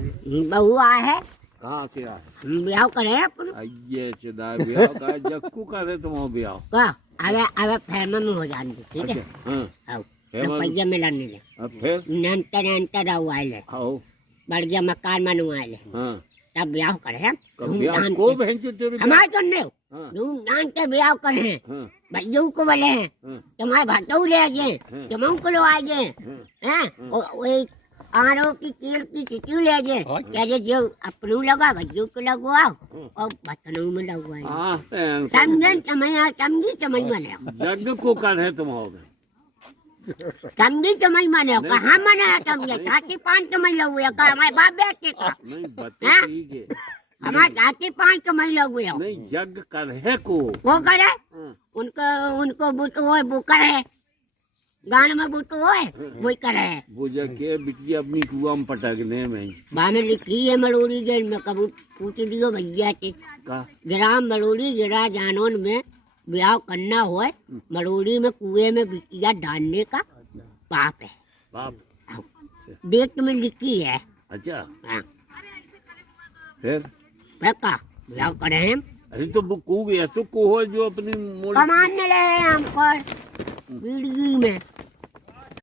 है? बहू आया है, कहाँ से आए? ब्याह करे अपन ये चुदा ब्याह का जक्कू करे तुम ब्याह का अबे अबे फैमा में हो जाने दे, ठीक है? हाँ आओ फेमस। रुपया मिलाने ले अब फिर नंतर आओ आए आओ बढ़िया मकान बनवाए ले हाँ तब ब्याह करे हम कब ब्याह धूमधाम को से। बहन जो तेरे हमारे तो नहीं हाँ धूमधाम के ब्याह करे हैं हाँ भैया को बोले हैं हाँ तुम्हारे भाटो ले आजे हाँ। तुम को लो आजे हाँ हैं आरो की तेल की चिट्ठी ले आजे क्या जो अपनू लगा भैया को लगवाओ और बतनों में लगवाए हाँ बहन को। समझन समझी समझ माने जग को करे तुम हो समझी समझ माने कहाँ माने समझे छाती पान समझ लगुए का हमारे बाप बेटे का नहीं बते हाँ? ठीक है हमारे छाती पान समझ लगुए नहीं जग करे को वो करे हाँ, उनको उनको बुत होए वो करे गान में बुत होए वो करे वो जगह बिटिया अपनी कुआ में पटकने में बामे लिखी है मरोड़ी जेल में कबू पूछ दियो भैया से का ग्राम मरोड़ी जरा जानोन में ब्याह करना हो मरोड़ी में कुएं में बिटिया डालने का पाप है बाप देख में लिखी है अच्छा हाँ फिर का ब्याह करे हम अरे तो वो कू ऐसो को हो जो अपनी मोड़ी कमाने ले हमको बीड़ी में